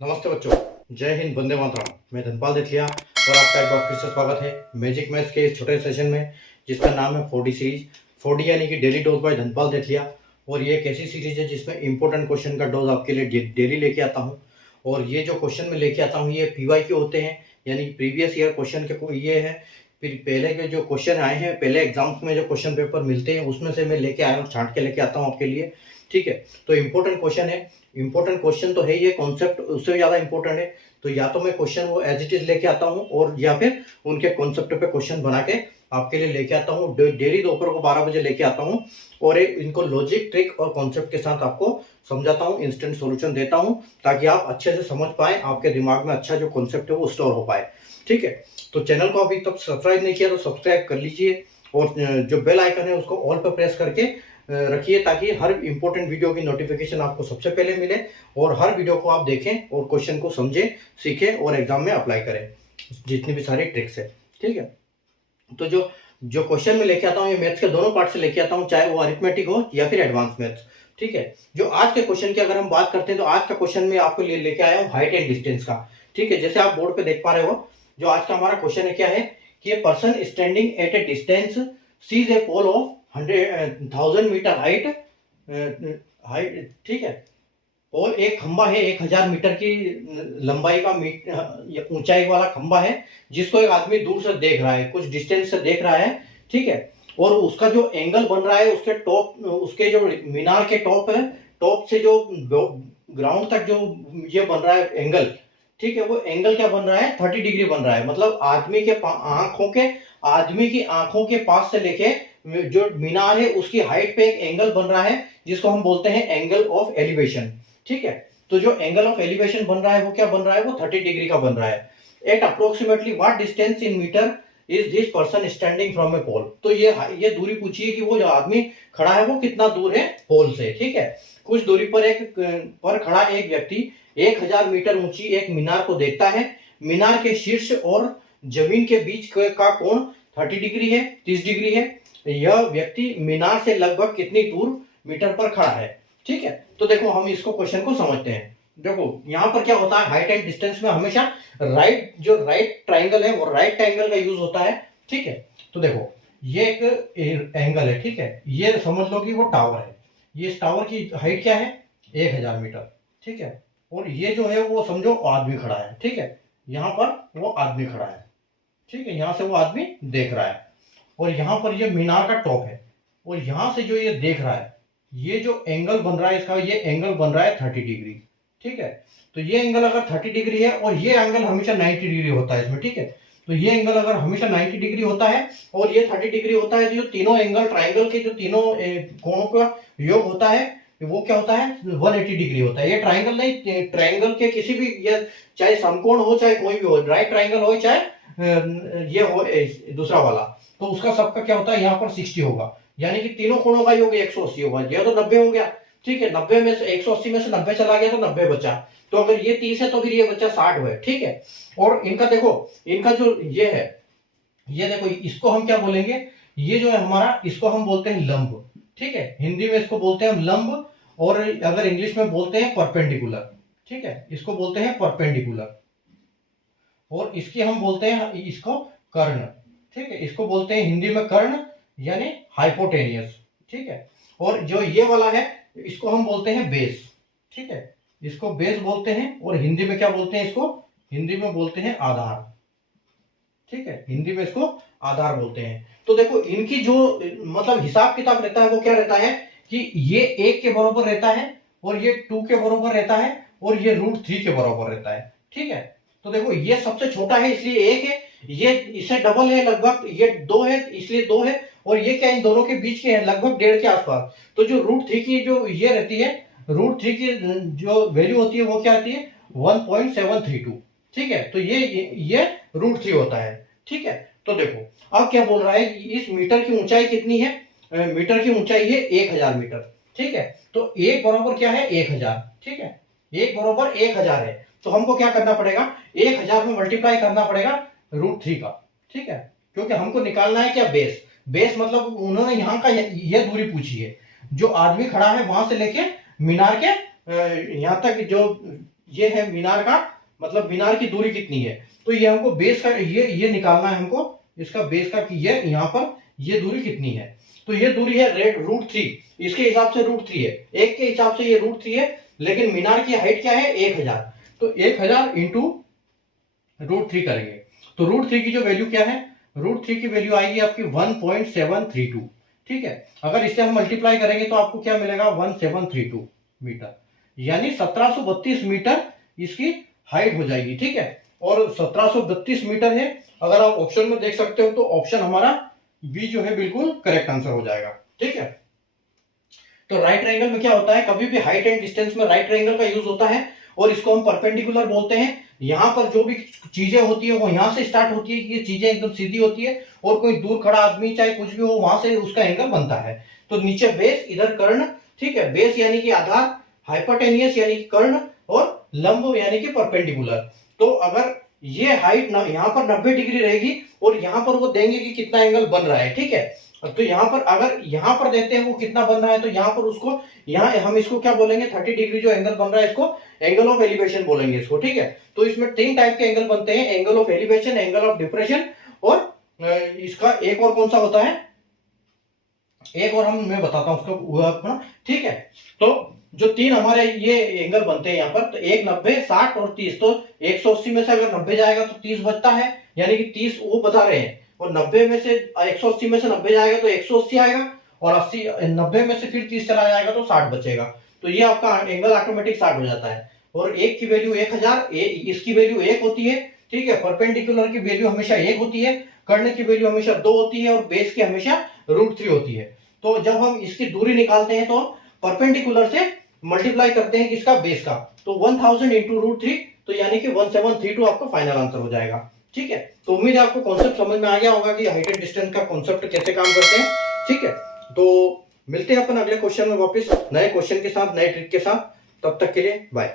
नमस्ते बच्चों, जय हिंद, वंदे मातरम। मैं धनपाल देथिया और आपका एक बार फिर से स्वागत है मैजिक मैथ्स के इस छोटे सेशन में, जिसका नाम है 4D सीरीज। 4D यानी कि डेली डोज बाय धनपाल देथिया। और ये एक ऐसी सीरीज है जिसमें इंपॉर्टेंट क्वेश्चन का डोज आपके लिए डेली लेके आता हूँ। और ये जो क्वेश्चन मैं लेके आता हूँ ये PY के होते हैं, यानी प्रीवियस ईयर क्वेश्चन के ये है। फिर पहले के जो क्वेश्चन आए हैं, पहले एग्जाम्स में जो क्वेश्चन पेपर मिलते हैं उसमें से मैं लेके आया हूँ, छांट के लेके आता हूँ आपके लिए। ठीक है, तो इंपॉर्टेंट क्वेश्चन है। इंपॉर्टेंट क्वेश्चन तो है, ये कॉन्सेप्ट उससे ज़्यादा इंपॉर्टेंट है। तो या तो मैं क्वेश्चन वो एज इट इज लेके आता हूँ, और या फिर उनके कॉन्सेप्ट पे क्वेश्चन बना के आपके लिए लेके आता हूँ। डेली दोपहर को 12 बजे लेके आता हूँ, और एक इनको लॉजिक, ट्रिक और कॉन्सेप्ट के साथ आपको समझाता हूँ, इंस्टेंट सॉल्यूशन देता हूँ, ताकि आप अच्छे से समझ पाए, आपके दिमाग में अच्छा जो कॉन्सेप्ट है वो स्टोर हो पाए। ठीक है, तो चैनल को अभी तक सब्सक्राइब नहीं किया तो सब्सक्राइब कर लीजिए, और जो बेल आइकन है उसको ऑल पर प्रेस करके रखिए, ताकि हर इंपॉर्टेंट वीडियो की नोटिफिकेशन आपको सबसे पहले मिले, और हर वीडियो को आप देखें और क्वेश्चन को समझें, सीखें और एग्जाम में अप्लाई करें, जितनी भी सारी ट्रिक्स है। ठीक है, तो जो जो क्वेश्चन में लेके आता हूँ ये मैथ्स के दोनों पार्ट से लेके आता हूँ, चाहे वो अरिथमेटिक हो या फिर एडवांस मैथ्स। ठीक है, जो आज के क्वेश्चन की अगर हम बात करते हैं तो आज का क्वेश्चन में आपको लेके आया हूँ हाइट एंड डिस्टेंस का। ठीक है, जैसे आप बोर्ड पे देख पा रहे हो, जो आज का हमारा क्वेश्चन है क्या है कि a person standing at a distance sees a pole of 100,000 metre height. ठीक है, और एक खंबा है 1000 मीटर की लंबाई का, ऊंचाई वाला खंबा है, जिसको एक आदमी दूर से देख रहा है, कुछ डिस्टेंस से देख रहा है। ठीक है, और उसका जो एंगल बन रहा है उसके टॉप, उसके जो मीनार के टॉप है, टॉप से जो ग्राउंड तक जो ये बन रहा है एंगल, ठीक है, वो एंगल क्या बन रहा है, 30 डिग्री बन रहा है। मतलब आदमी की आंखों के पास से लेके जो मीनार है उसकी हाइट पे एक एंगल बन रहा है, जिसको हम बोलते हैं एंगल ऑफ एलिवेशन। ठीक है, तो जो एंगल ऑफ एलिवेशन बन रहा है वो क्या बन रहा है, वो 30 डिग्री का बन रहा है। At approximately what distance in meter is this person standing from a pole. तो ये दूरी पूछी है कि वो जो आदमी खड़ा है वो कितना दूर है पोल से। ठीक है, कुछ दूरी पर खड़ा एक व्यक्ति 1000 मीटर ऊंची एक मीनार को देखता है। मीनार के शीर्ष और जमीन के बीच का कोण 30 डिग्री है, 30 डिग्री है। यह व्यक्ति मीनार से लगभग कितनी दूर मीटर पर खड़ा है। ठीक है, तो देखो हम इसको क्वेश्चन को समझते हैं। देखो यहाँ पर क्या होता है, हाइट एंड डिस्टेंस में हमेशा राइट ट्राइंगल है वो राइट ट्राइंगल का यूज होता है। ठीक है, तो देखो ये एक एंगल है। ठीक है, ये समझ लो कि वो टावर है, ये इस टावर की हाइट क्या है, 1000 मीटर। ठीक है, और ये जो है वो समझो आदमी खड़ा है। ठीक है, यहाँ पर वो आदमी खड़ा है। ठीक है, यहाँ से वो आदमी देख रहा है, और यहाँ पर ये मीनार का टॉप है, और यहाँ से जो ये देख रहा है, ये जो एंगल बन रहा है इसका, ये एंगल बन रहा है 30 डिग्री। ठीक है, तो ये एंगल अगर 30 डिग्री है, और ये एंगल हमेशा 90 डिग्री होता है इसमें। ठीक है, तो ये एंगल अगर हमेशा 90 डिग्री होता है और ये 30 डिग्री होता है, तो जो तीनों एंगल ट्राइंगल के जो तीनों कोणों का योग होता है वो क्या होता है, 180 डिग्री होता है। ये ट्राइंगल नहीं, ट्राइंगल के किसी भी, ये चाहे समकोण हो चाहे कोई भी हो, राइट ट्राइंगल हो चाहे ये हो दूसरा वाला, तो उसका सबका क्या होता है, यहाँ पर 60 होगा, यानी कि तीनों कोणों का योग 180 होगा। यह तो 90 हो गया। ठीक है, 90 में से 180 में से 90 चला गया तो 90 बचा। तो अगर ये 30 है तो फिर ये बच्चा 60 है। ठीक है, और इनका देखो, इनका जो ये है, ये देखो इसको हम क्या बोलेंगे, ये जो है हमारा, इसको हम बोलते हैं लंब। ठीक है, हिंदी में इसको बोलते हैं हम लंब, और अगर इंग्लिश में बोलते हैं परपेंडिकुलर। ठीक है, इसको बोलते हैं परपेंडिकुलर, और इसकी हम बोलते हैं इसको कर्ण। ठीक है, इसको बोलते हैं हिंदी में कर्ण, यानी हाइपोटेनियस। ठीक है, और जो ये वाला है इसको हम बोलते हैं बेस। ठीक है, इसको बेस बोलते हैं, और हिंदी में क्या बोलते हैं इसको, हिंदी में बोलते हैं आधार। ठीक है, हिंदी में इसको आधार बोलते हैं। तो देखो इनकी जो मतलब हिसाब किताब रहता है वो क्या रहता है कि ये 1 के बराबर रहता है, और ये 2 के बराबर रहता है, और ये √3 के बराबर रहता है। ठीक है, तो देखो ये सबसे छोटा है इसलिए 1 है, ये इससे डबल है लगभग, ये 2 है इसलिए 2 है, और ये क्या इन दोनों के बीच के है लगभग 1.5 के आसपास। तो जो √3 की जो ये रहती है, √3 की जो वैल्यू होती है वो क्या आती है, 1.732। ठीक है, तो ये √3 होता है। ठीक है, तो देखो अब क्या बोल रहा है, इस मीटर की ऊंचाई कितनी है, मीटर की ऊंचाई है 1000 मीटर। ठीक है, तो 1 बराबर क्या है, 1000। ठीक है, 1 बराबर 1000 है, तो हमको क्या करना पड़ेगा, 1000 में मल्टीप्लाई करना पड़ेगा √3 का। ठीक है, क्योंकि हमको निकालना है क्या, बेस। बेस मतलब उन्होंने यहाँ का ये दूरी पूछी है, जो आदमी खड़ा है वहां से लेके मीनार के यहाँ तक जो ये है मीनार का, मतलब मीनार की दूरी कितनी है। तो ये हमको बेस का ये निकालना है हमको, इसका बेस का कि ये यहाँ पर ये दूरी कितनी है। तो ये दूरी है √3, इसके हिसाब से √3 है, एक के हिसाब से ये √3 है, लेकिन मीनार की हाइट क्या है 1000। तो 1000 इंटू √3 करेंगे तो √3 की जो वैल्यू क्या है, √3 की वैल्यू आएगी आपकी 1.732। ठीक है, अगर इससे हम मल्टीप्लाई करेंगे तो आपको क्या मिलेगा 1732 मीटर, यानी 1732 मीटर इसकी हाइट हो जाएगी। ठीक है, और 1732 मीटर है, अगर आप ऑप्शन में देख सकते हो तो ऑप्शन हमारा बी जो है बिल्कुल करेक्ट आंसर हो जाएगा। ठीक है, तो राइट ट्रायंगल में क्या होता है, कभी भी हाइट एंड डिस्टेंस में राइट ट्रायंगल का यूज होता है और इसको हम परपेंडिकुलर बोलते हैं। यहाँ पर जो भी चीजें होती है वो यहाँ से स्टार्ट होती है कि ये चीजें एकदम सीधी होती है, और कोई दूर खड़ा आदमी चाहे कुछ भी हो वहां से उसका एंगल बनता है। तो नीचे बेस, इधर कर्ण। ठीक है, बेस यानी कि आधार, हाइपोटेनियस यानी कि कर्ण, और लंब यानी कि परपेंडिकुलर। तो अगर ये हाइट यहाँ पर 90 डिग्री रहेगी और यहाँ पर वो देंगे कि कितना एंगल बन रहा है। ठीक है, तो यहाँ पर अगर यहाँ पर देते हैं वो कितना बन रहा है, तो यहाँ पर उसको यहाँ हम इसको क्या बोलेंगे 30 डिग्री जो एंगल बन रहा है इसको एंगल ऑफ एलिवेशन बोलेंगे इसको। ठीक है, तो इसमें 3 टाइप के एंगल बनते हैं, angle of elevation, angle of depression, और इसका एक और कौन सा होता है, एक और मैं बताता हूं उसका अपना। ठीक है, तो जो 3 हमारे ये एंगल बनते हैं यहाँ पर, तो 1, 90, 60 और 30। तो 180 में से अगर 90 जाएगा तो 30 बचता है, यानी कि 30 वो बता रहे हैं, और 90 में से 180 में से 90 जाएगा तो 180 आएगा, और 90 में से फिर 30 चला जाएगा तो 60 बचेगा। तो ये आपका एंगल ऑटोमेटिक 60 हो जाता है, और एक की वैल्यू 1000, इसकी वैल्यू 1 होती है। ठीक है, परपेंडिकुलर की वैल्यू हमेशा 1 होती है, कर्ण की वैल्यू हमेशा 2 होती है, और बेस की हमेशा √3 होती है। तो जब हम इसकी दूरी निकालते हैं तो परपेंडिकुलर से मल्टीप्लाई करते हैं किसका, बेस का। तो 1000 इंटू √3, तो यानी कि 1732 आपका फाइनल आंसर हो जाएगा। ठीक है, तो उम्मीद है आपको कॉन्सेप्ट समझ में आ गया होगा कि हाइट एंड डिस्टेंस का कॉन्सेप्ट कैसे काम करते हैं। ठीक है, तो मिलते हैं अपन अगले क्वेश्चन में वापस नए क्वेश्चन के साथ, नए ट्रिक के साथ। तब तक के लिए बाय।